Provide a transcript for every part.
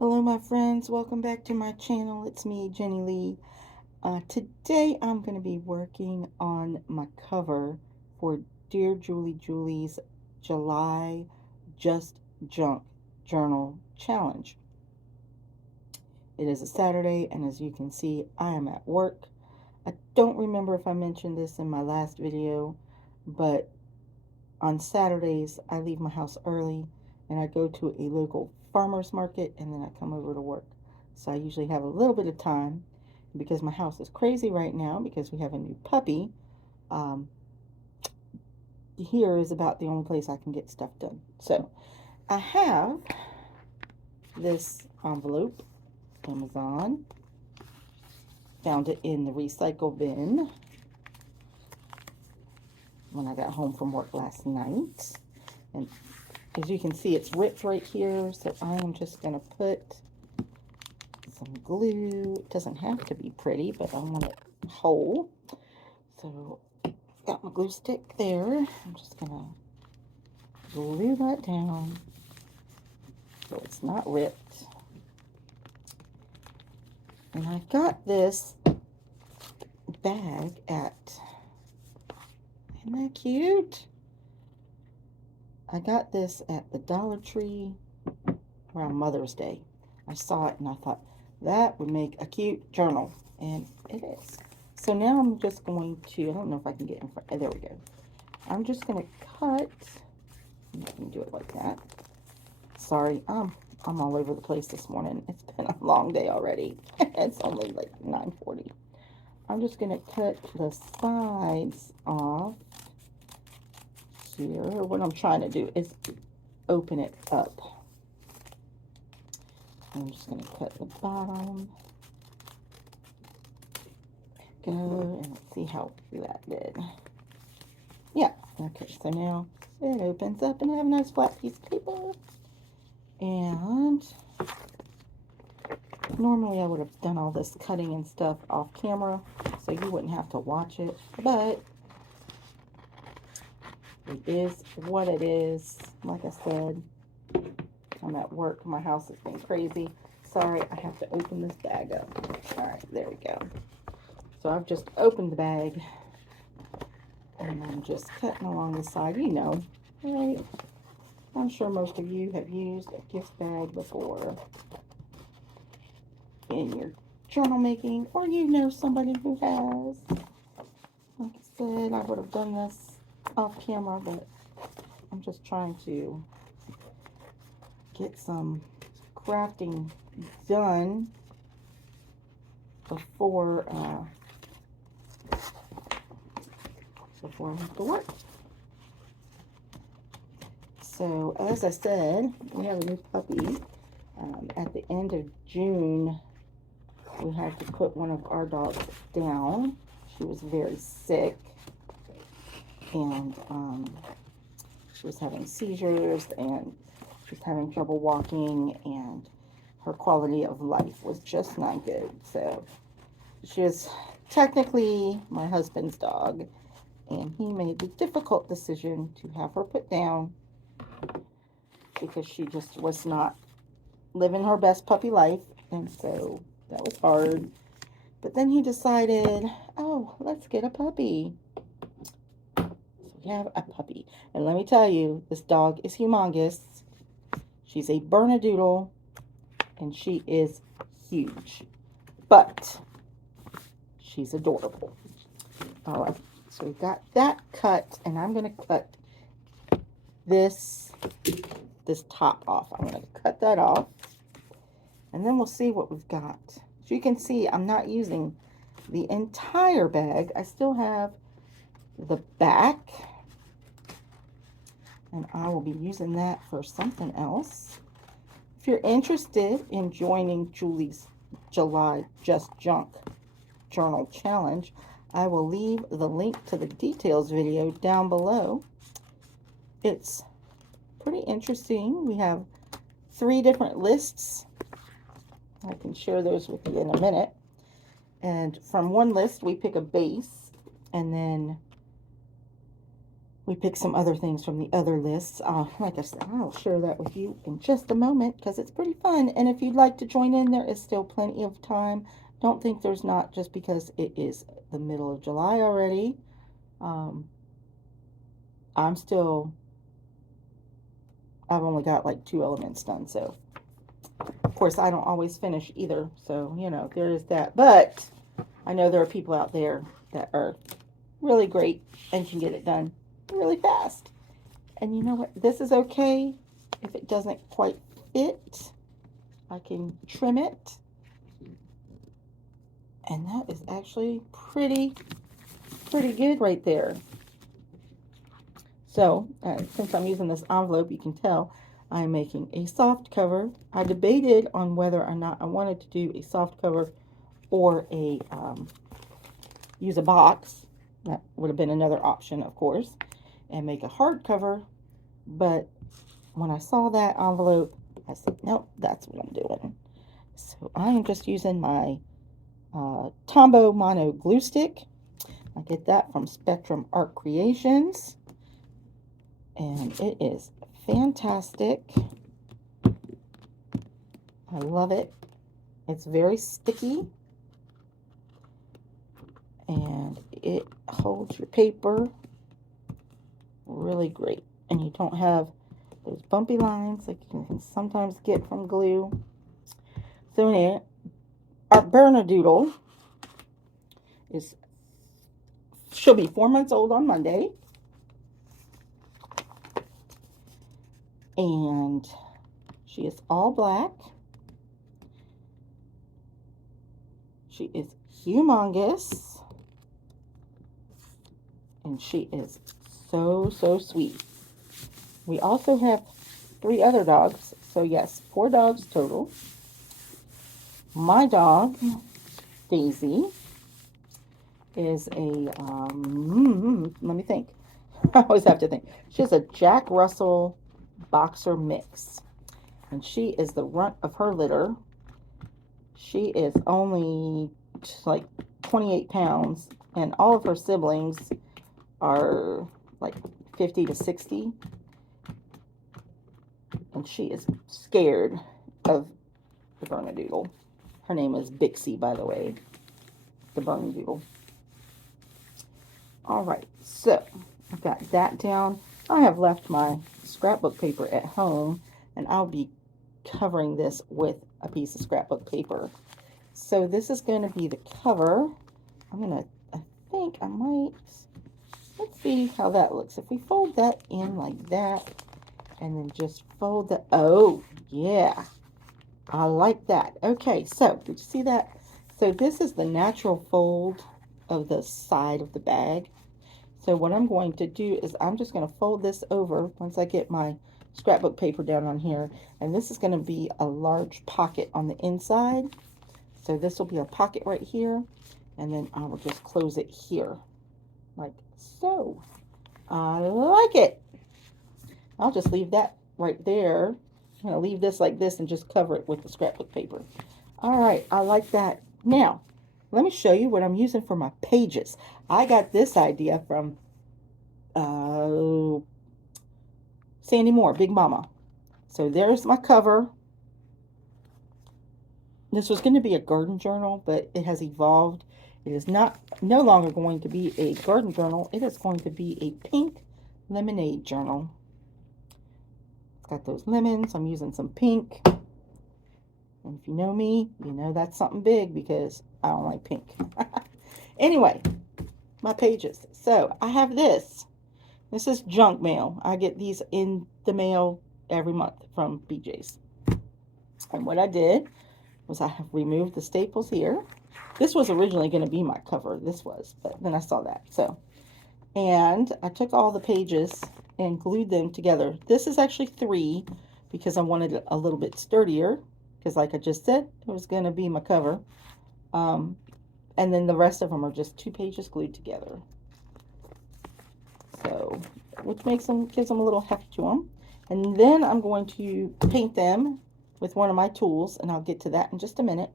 Hello my friends, welcome back to my channel. It's me, Jenny Lee. Today I'm going to be working on my cover for Dear Julie Julie's July Just Junk Journal Challenge. It is a Saturday, and as you can see, I am at work. I don't remember if I mentioned this in my last video, but on Saturdays I leave my house early and I go to a local farmer's market and then I come over to work. So I usually have a little bit of time because my house is crazy right now because we have a new puppy. Um, here is about the only place I can get stuff done. So I have this envelope, Amazon. Found it in the recycle bin when I got home from work last night. And as you can see, it's ripped right here. So I am just going to put some glue. It doesn't have to be pretty, but I want it whole. So got my glue stick there. I'm just going to glue that down so it's not ripped. And I got this bag at, isn't that cute? I got this at the Dollar Tree around Mother's Day. I saw it and I thought that would make a cute journal, and it is. So now I'm just going to, I don't know if I can get in front, there we go. I'm just going to cut, I can do it like that. Sorry, I'm all over the place this morning. It's been a long day already. It's only like 9:40. I'm just going to cut the sides off here. What I'm trying to do is open it up. I'm just going to cut the bottom. Go and let's see how that did. Yeah, okay, so now it opens up and I have a nice flat piece of paper. And normally I would have done all this cutting and stuff off camera so you wouldn't have to watch it, but it is what it is. Like I said, I'm at work. My house has been crazy. Sorry, I have to open this bag up. All right, there we go. So I've just opened the bag and I'm just cutting along the side, right? I'm sure most of you have used a gift bag before in your journal making, or somebody who has. Like I said, I would have done this off camera, but I'm just trying to get some crafting done before I have to work. So as I said, we have a new puppy. At the end of June, we had to put one of our dogs down. She was very sick, and she was having seizures, and she was having trouble walking, and her quality of life was just not good. So she was technically my husband's dog, and he made the difficult decision to have her put down because she just was not living her best puppy life, and so that was hard. But then he decided, oh, let's get a puppy. So we have a puppy. And let me tell you, this dog is humongous. She's a Bernedoodle, and she is huge. But she's adorable. All right, so we got that cut, and I'm going to cut this top off. I'm going to cut that off, and then we'll see what we've got. As you can see, I'm not using the entire bag. I still have the back, and I will be using that for something else. If you're interested in joining Julie's July Just Junk Journal Challenge, I will leave the link to the details video down below. It's pretty interesting. We have 3 different lists. I can share those with you in a minute. And from one list, we pick a base, and then we picked some other things from the other lists. Like I said, I'll share that with you in just a moment because it's pretty fun. And if you'd like to join in, there is still plenty of time. Don't think there's not just because it is the middle of July already. Um, I'm still, I've only got like 2 elements done. So, of course, I don't always finish either. So, there is that. But I know there are people out there that are really great and can get it done really fast. And you know what? This is okay if it doesn't quite fit. I can trim it. And that is actually pretty good right there. So, since I'm using this envelope, you can tell I'm making a soft cover. I debated on whether or not I wanted to do a soft cover or use a box. That would have been another option, of course, and make a hard cover. But when I saw that envelope, I said, nope, that's what I'm doing. So I am just using my Tombow Mono glue stick. I get that from Spectrum Art Creations. And it is fantastic. I love it. It's very sticky. And it holds your paper really great. And you don't have those bumpy lines like you can sometimes get from glue. So anyway, our Bernedoodle she'll be 4 months old on Monday. And she is all black. She is humongous. And she is so sweet. We also have 3 other dogs. So yes, 4 dogs total. My dog, Daisy, is a, let me think. I always have to think. She's a Jack Russell Boxer mix. And she is the runt of her litter. She is only like 28 pounds. And all of her siblings are like 50 to 60. And she is scared of the Bernedoodle. Her name is Bixie, by the way. The Bernedoodle. Alright, so I've got that down. I have left my scrapbook paper at home, and I'll be covering this with a piece of scrapbook paper. So this is going to be the cover. I think I might, let's see how that looks. If we fold that in like that, and then just fold that, oh, yeah. I like that. Okay, so did you see that? So this is the natural fold of the side of the bag. So what I'm going to do is I'm just going to fold this over once I get my scrapbook paper down on here. And this is going to be a large pocket on the inside. So this will be a pocket right here. And then I will just close it here like so. I like it. I'll just leave that right there. I'm going to leave this like this and just cover it with the scrapbook paper. All right, I like that. Now, let me show you what I'm using for my pages. I got this idea from Sandy Moore, Big Mama. So there's my cover. This was going to be a garden journal, but it has evolved. It is no longer going to be a garden journal. It is going to be a pink lemonade journal. It's got those lemons. I'm using some pink. And if you know me, you know that's something big because I don't like pink. Anyway, my pages. So I have this. This is junk mail. I get these in the mail every month from BJ's. And what I did was I have removed the staples here. This was originally going to be my cover. This was, but then I saw that. So, and I took all the pages and glued them together. This is actually 3 because I wanted it a little bit sturdier. Because like I just said, it was going to be my cover. And then the rest of them are just 2 pages glued together. So, which gives them a little heft to them. And then I'm going to paint them with one of my tools, and I'll get to that in just a minute,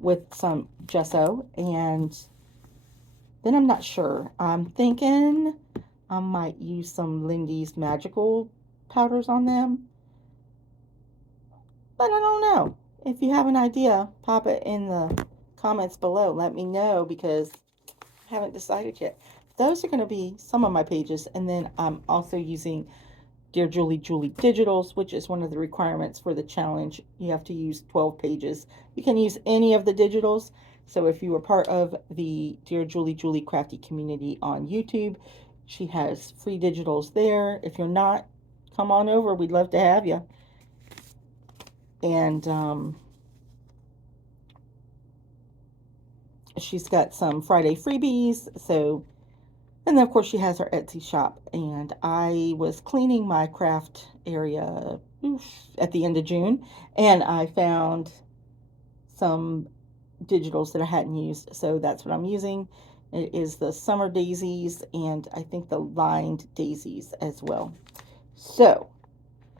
with some gesso. And then I'm not sure. I'm thinking I might use some Lindy's Magical powders on them. But I don't know. If you have an idea, pop it in the comments below. Let me know because I haven't decided yet. Those are going to be some of my pages. And then I'm also using Dear Julie Digitals, which is one of the requirements for the challenge. You have to use 12 pages. You can use any of the digitals. So if you were part of the Dear Julie Crafty community on YouTube, she has free digitals there. If you're not, come on over. We'd love to have you. And she's got some Friday freebies. So, and then of course she has her Etsy shop. And I was cleaning my craft area at the end of June, and I found some digitals that I hadn't used. So that's what I'm using. It is the summer daisies and I think the lined daisies as well. So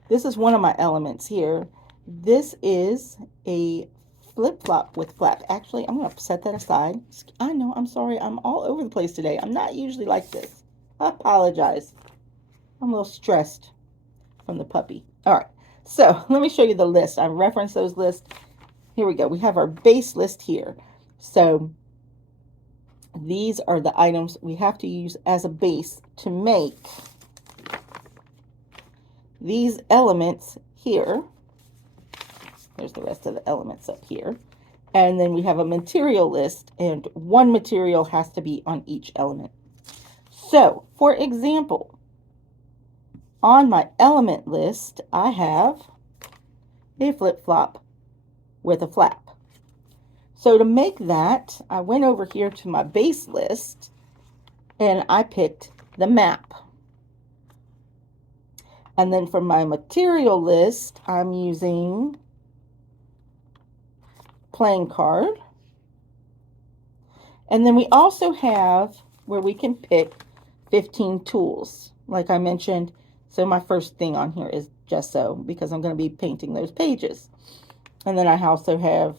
this is one of my elements here. This is a flip-flop with flap. Actually, I'm going to set that aside. I know, I'm sorry. I'm all over the place today. I'm not usually like this. I apologize. I'm a little stressed from the puppy. All right. So let me show you the list. I referenced those lists. Here we go. We have our base list here. So these are the items we have to use as a base to make these elements here. There's the rest of the elements up here. And then we have a material list, and one material has to be on each element. So, for example, on my element list, I have a flip-flop with a flap. So to make that, I went over here to my base list, and I picked the map. And then for my material list, I'm using playing card. And then we also have where we can pick 15 tools, like I mentioned. So my first thing on here is gesso because I'm going to be painting those pages. And then I also have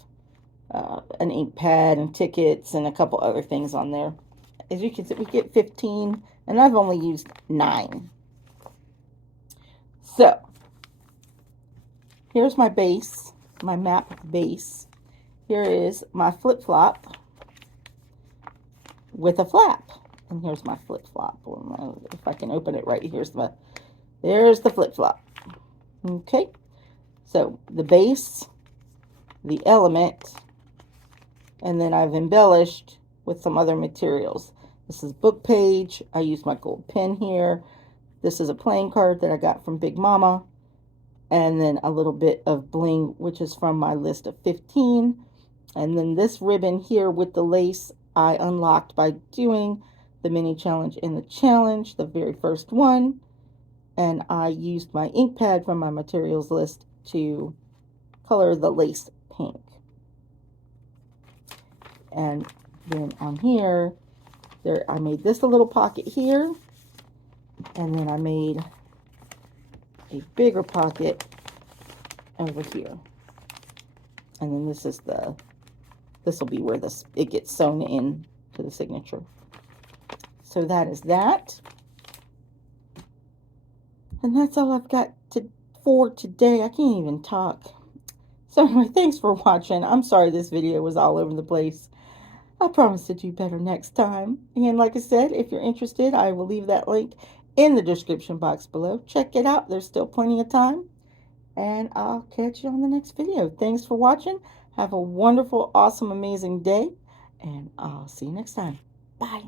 an ink pad and tickets and a couple other things on there. As you can see, we get 15, and I've only used 9. So here's my base, my map base. Here is my flip-flop with a flap. And here's my flip-flop. If I can open it right, there's the flip-flop. Okay, so the base, the element, and then I've embellished with some other materials. This is book page. I use my gold pen here. This is a playing card that I got from Big Mama. And then a little bit of bling, which is from my list of 15. And then this ribbon here with the lace I unlocked by doing the mini challenge in the challenge, the very first one. And I used my ink pad from my materials list to color the lace pink. And then on here, I made this a little pocket here. And then I made a bigger pocket over here. And then this will be where it gets sewn in to the signature. So that is that. And that's all I've got for today. I can't even talk. So anyway, thanks for watching. I'm sorry this video was all over the place. I promise to do better next time. And like I said, if you're interested, I will leave that link in the description box below. Check it out. There's still plenty of time. And I'll catch you on the next video. Thanks for watching. Have a wonderful, awesome, amazing day. And I'll see you next time. Bye.